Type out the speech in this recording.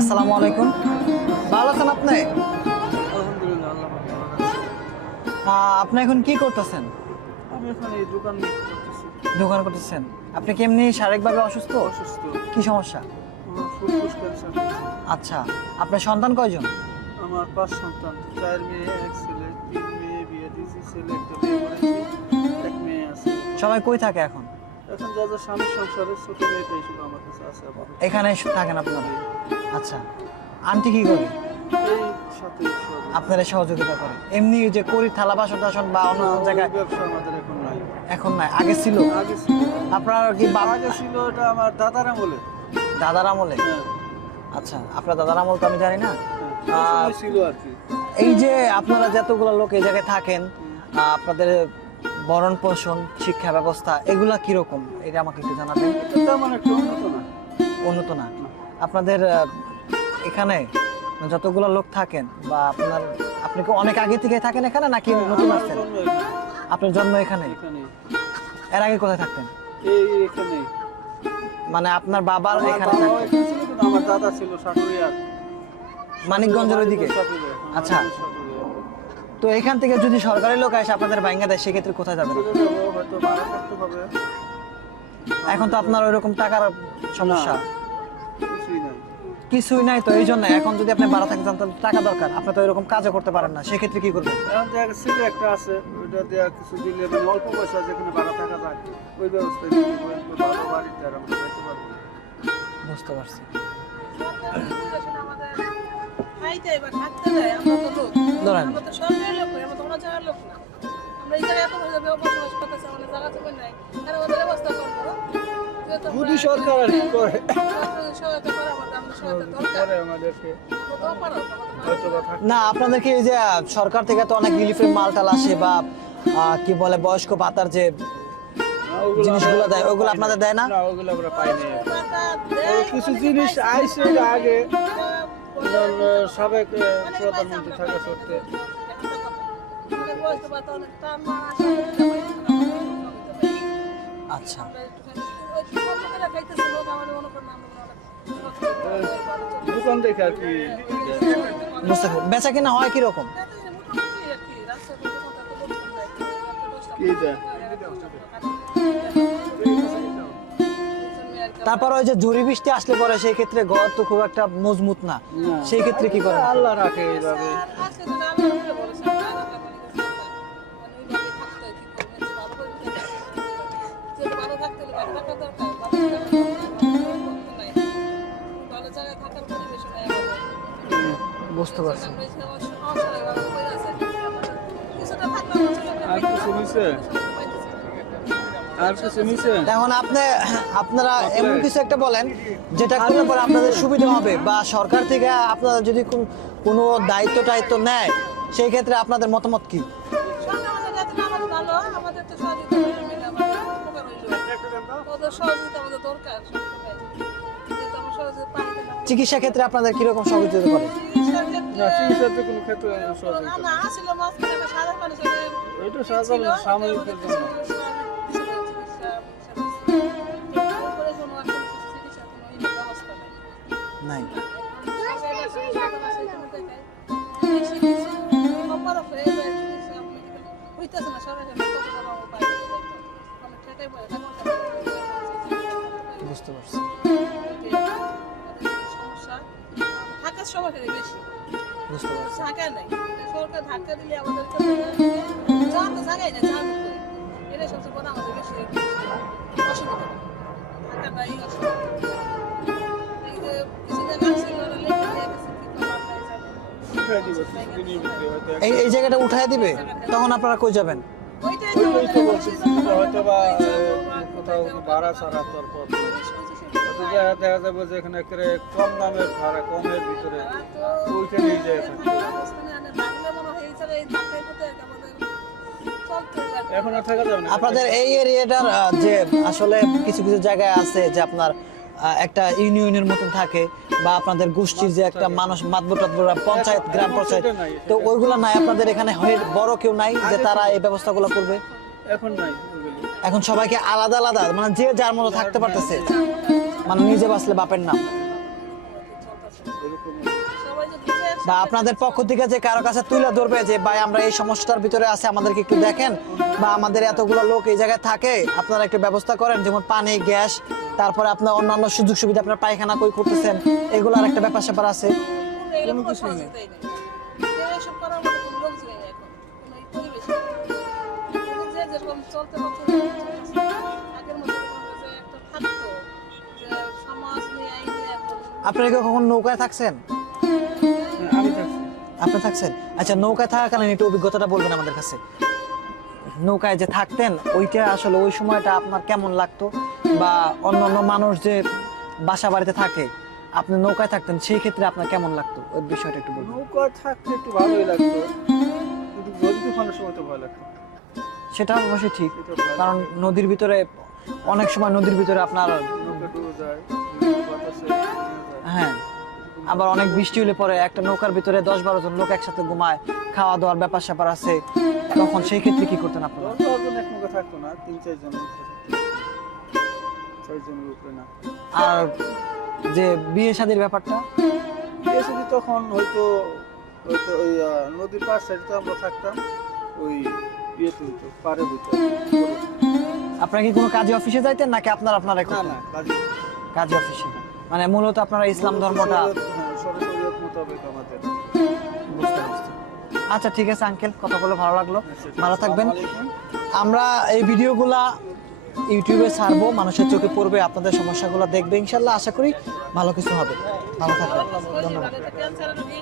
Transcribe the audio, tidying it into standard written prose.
আসসালামু আলাইকুম। ভালো আছেন আপনি? আলহামদুলিল্লাহ, আল্লাহ পাকের রহমতে। আপনি এখন কি করতেছেন? আমি এখন এই দোকান করতেছি। দোকান করতেছেন। আপনি কি এমনি শারীরিকভাবে অসুস্থ? অসুস্থ। কি সমস্যা? আমার ফুসফুস ক্যান্সার হয়েছে। আচ্ছা, আপনার সন্তান কয়জন? আমার 5 সন্তান, 4 মেয়ে, 1 ছেলে, 3 মেয়ে বিয়ে দিয়েছি, ছেলে একটা বিয়ে করেছি, 1 মেয়ে আছে। সবাই কই থাকে এখন? এখন যা যা স্বামীর সংসারে ছোট মেয়েটাই শুধু আমার কাছে আছে আপাতত। এখানে থাকেন আপনারা? আচ্ছা, আন্টি কি করে? এই সাথে আপনারা সহযোগিতা করে? এমনি যে করি থালা বাসন টাসন বা অন্য কোনো জায়গায় ব্যবসা আমাদের এখন নাই। এখন নাই, আগে ছিল? আগে ছিল। আপনার কি বাবা আগে ছিল, এটা আমার দাদার আমলে। দাদার আমলে? হ্যাঁ, আচ্ছা, আপনার দাদার আমল তো আমি জানি না। হ্যাঁ, ওই সময় ছিল আর কি। এই যে আপনারা যতগুলো লোক এই জায়গায় থাকেন, আপনাদের ভরণ পোষণ, শিক্ষা ব্যবস্থা এগুলা কিরকম এটা আমাকে একটু জানাবেন। এটা তেমন একটা উন্নত না। উন্নত না? আপনাদের এখানে যতগুলো লোক থাকেন বা আপনি কি অনেক আগে থেকে থাকেন এখানে নাকি নতুন আমার আসছেন? জন্ম এখানে। আপনার জন্ম এখানে? এখানে। এর আগে কোথায় থাকতেন? এখানে। মানে আপনার বাবার আমার এখানে বাবাও থাকতেন? এখানে ছিল, কিন্তু আমার দাদা ছিল সাটুরিয়ার। মানিকগঞ্জের ওইদিকে? সাটুরিয়া, হ্যাঁ, আচ্ছা। সাটুরিয়া। তো এখান থেকে যদি সরকারি লোক আসে আপনাদের ভাঙ্গা দেয় সেক্ষেত্রে কোথায় যাবেন? চলে যাবো, হয়তো ভাড়া থাকতে হবে। এখন তো আপনার ওইরকম টাকার সমস্যা না, কিছুই নাই। কিছুই নাই, তো এই জন্য এখন যদি আপনি ভাড়া থাকতে চান তাহলে টাকা দরকার, আপনি তো এরকম কাজও করতে পারেন না, সেক্ষেত্রে কি করবেন? এখন দেখা ছেলে একটা আছে, ওইটা দেওয়া কিছু দিলে মানে অল্প পয়সা যেখানে ভাড়া থাকা যায় ওই ব্যবস্থা যদি করেন তো ভালো বাড়িতে আর আমরা যাইতে পারবো। বুঝতে পারছি। ধরেন যদি সরকার আর কি করে করে আমাদেরকে হয়তো বা থাকতে না, আপনাদেরকে এই যে সরকার থেকে তো অনেক রিলিফের মাল টাল আসে বা কি বলে বয়স্ক ভাতার যে জিনিসগুলো দেয় ওগুলো আপনাদের দেয় না? না, ওগুলো আমরা পাইনি। ওই কিছু জিনিস আইছে আগে সাবেক প্রধানমন্ত্রী থাকা সত্ত্বে। আচ্ছা, দোকান দেখে আর কি বুঝতে পারছি। বেচা কিনা হয় কিরকম? কি দেয়। তারপর ওই যে ঝড়ি বৃষ্টি আসলে পরে সেই ক্ষেত্রে ঘর তো খুব একটা মজবুত না, সেই ক্ষেত্রে কি করেন? আল্লাহ রাখে এইভাবে। বুঝতে পারছি। আর কিছু নিছে? আর কিছু নিছে? এখন আপনারা এমন কিছু একটা বলেন যেটা করলে পরে আপনাদের সুবিধা হবে, বা সরকার থেকে আপনারা যদি কোনো দায়িত্ব টায়িত্ব নেয় সেই ক্ষেত্রে আপনাদের মতামত কি? চিকিৎসা ক্ষেত্রে আপনাদের কিরকম সহযোগিতা করে? না, চিকিৎসাতে কোনো ক্ষেত্রে সহযোগিতা নেই। ওইটা সাধারণ সাময়িকের জন্য। নাই। বুঝতে পারছি। বুঝতে পারছি। সরকার ধাক্কা দিলে আমাদেরকে যা তো জায়গায় না যা এটাই সবচেয়ে বড় আমাদের বেশি অসুবিধা। ধাক্কা নাই অসুবিধা। এই যে কিছু জায়গা ছিল লেখা দিয়ে গেছে কি করবার নাই জানে। উঠাই দিব, কিছুদিনের ভিতরে হয়তো এই জায়গাটা উঠায় দিবে, তখন আপনারা কই যাবেন? ওইটাই ওইটাই তো বলছি, হয়তো বা কোথাও ভাড়া ছাড়া তারপর দেখা যাবে যে এখানে একেবারে কম দামের ভাড়া, কমের ভিতরে ওইখানেই যায় থাকতে। এখন আর থাকা যাবে না। আপনাদের এই এরিয়াটার যে আসলে কিছু কিছু জায়গায় আছে যে আপনার একটা ইউনিয়নের মতন থাকে বা আপনাদের গোষ্ঠীর যে একটা মানুষ মাতবর পঞ্চায়েত, গ্রাম পঞ্চায়েত, তো ওইগুলো নাই আপনাদের এখানে? বড় কেউ নাই যে তারা এই ব্যবস্থাগুলো করবে? এখন নাই ওইগুলো। এখন সবাইকে আলাদা আলাদা, মানে যে যার মতো থাকতে পারতেছে, মানে নিজে বাঁচলে বাপের নাম। এরকম সবাই যে বুঝে একসাথে বা আপনাদের পক্ষ থেকে যে কারো কাছে তুলে ধরবে যে ভাই আমরা এই সমস্যাটার ভিতরে আছে, আমাদেরকে একটু দেখেন, বা আমাদের এতগুলো লোক এই জায়গায় থাকে, আপনারা একটু ব্যবস্থা করেন, যেমন পানি, গ্যাস, তারপরে আপনার অন্যান্য সুযোগ সুবিধা, আপনার পায়খানা কই করতেছেন, এগুলোর একটা ব্যাপার স্যাপার আছে। কোনো কিছুই নেই। কেউ এসব করার মতো কোনো লোকজনই নেই এখন, কোনো এই পরিবেশে। যে যেরকম চলতে পারছে, আগের মতো এরকম যে একটা থাকতো, যে সমাজ নিয়ে, আইন নিয়ে একদম আপনারা কি কখন নৌকায় থাকছেন? আমি থাকছি আপনি থাকছেন? আচ্ছা, নৌকায় থাকাকালীন একটু অভিজ্ঞতাটা বলবেন আমাদের কাছে। নৌকায় যে থাকতেন, ওইটা আসলে ওই সময়টা আপনার কেমন লাগতো, বা অন্যান্য মানুষ যে বাসা বাড়িতে থাকে, আপনি নৌকায় থাকতেন, সেই ক্ষেত্রে আপনার কেমন লাগতো, ওই বিষয়টা একটু বলবেন। নৌকা থাকতে একটু ভালোই লাগতো, কিন্তু নদী তুফানের সময় তো ভয় লাগতো। সেটা অবশ্যই ঠিক, সেটা ভয় কারণ নদীর ভিতরে অনেক সময় নদীর ভিতরে আপনার লাগতো। নৌকা ডুবে যায়, বিভিন্ন বাতাসে ডুবে যায়। হ্যাঁ, আবার অনেক বৃষ্টি হলে পরে একটা নৌকার ভিতরে 10-12 জন লোক একসাথে ঘুমায়, খাওয়া দাওয়ার ব্যাপার স্যাপার আছে, তখন সেই ক্ষেত্রে কি করতেন আপনারা? 10-12 জন এক নৌকা থাকতো না, 3-4 জন নৌকা থাকতো। 4 জনের উপরে না। আর যে বিয়ে শাদীর ব্যাপারটা, এসে তখন হয়তো হয়তো ওই নদীর পাশ সাইডে তো আমরা থাকতাম, ওই ইয়েতে হইতো, পারে হইতো। আপনারা কি কোনো কাজী অফিসে যাইতেন, নাকি আপনারা না করতেন? না, কাজে কাজী অফিসে, মানে মূলত আপনারা ইসলাম ধর্মটা হ্যাঁ, শরীয়ত মোতাবেক আমাদের। বুঝতে পারছি। আচ্ছা ঠিক আছে আঙ্কেল, কথা বলে ভালো লাগলো, ভালো থাকবেন। আসসালামু আলাইকুম। আমরা এই ভিডিওগুলা ইউটিউবে ছাড়বো, মানুষের চোখে পড়বে, আপনাদের সমস্যাগুলো দেখবে, ইনশাল্লাহ আশা করি ভালো কিছু হবে। ভালো থাকবেন, ধন্যবাদ। ক্যান্সারের রোগী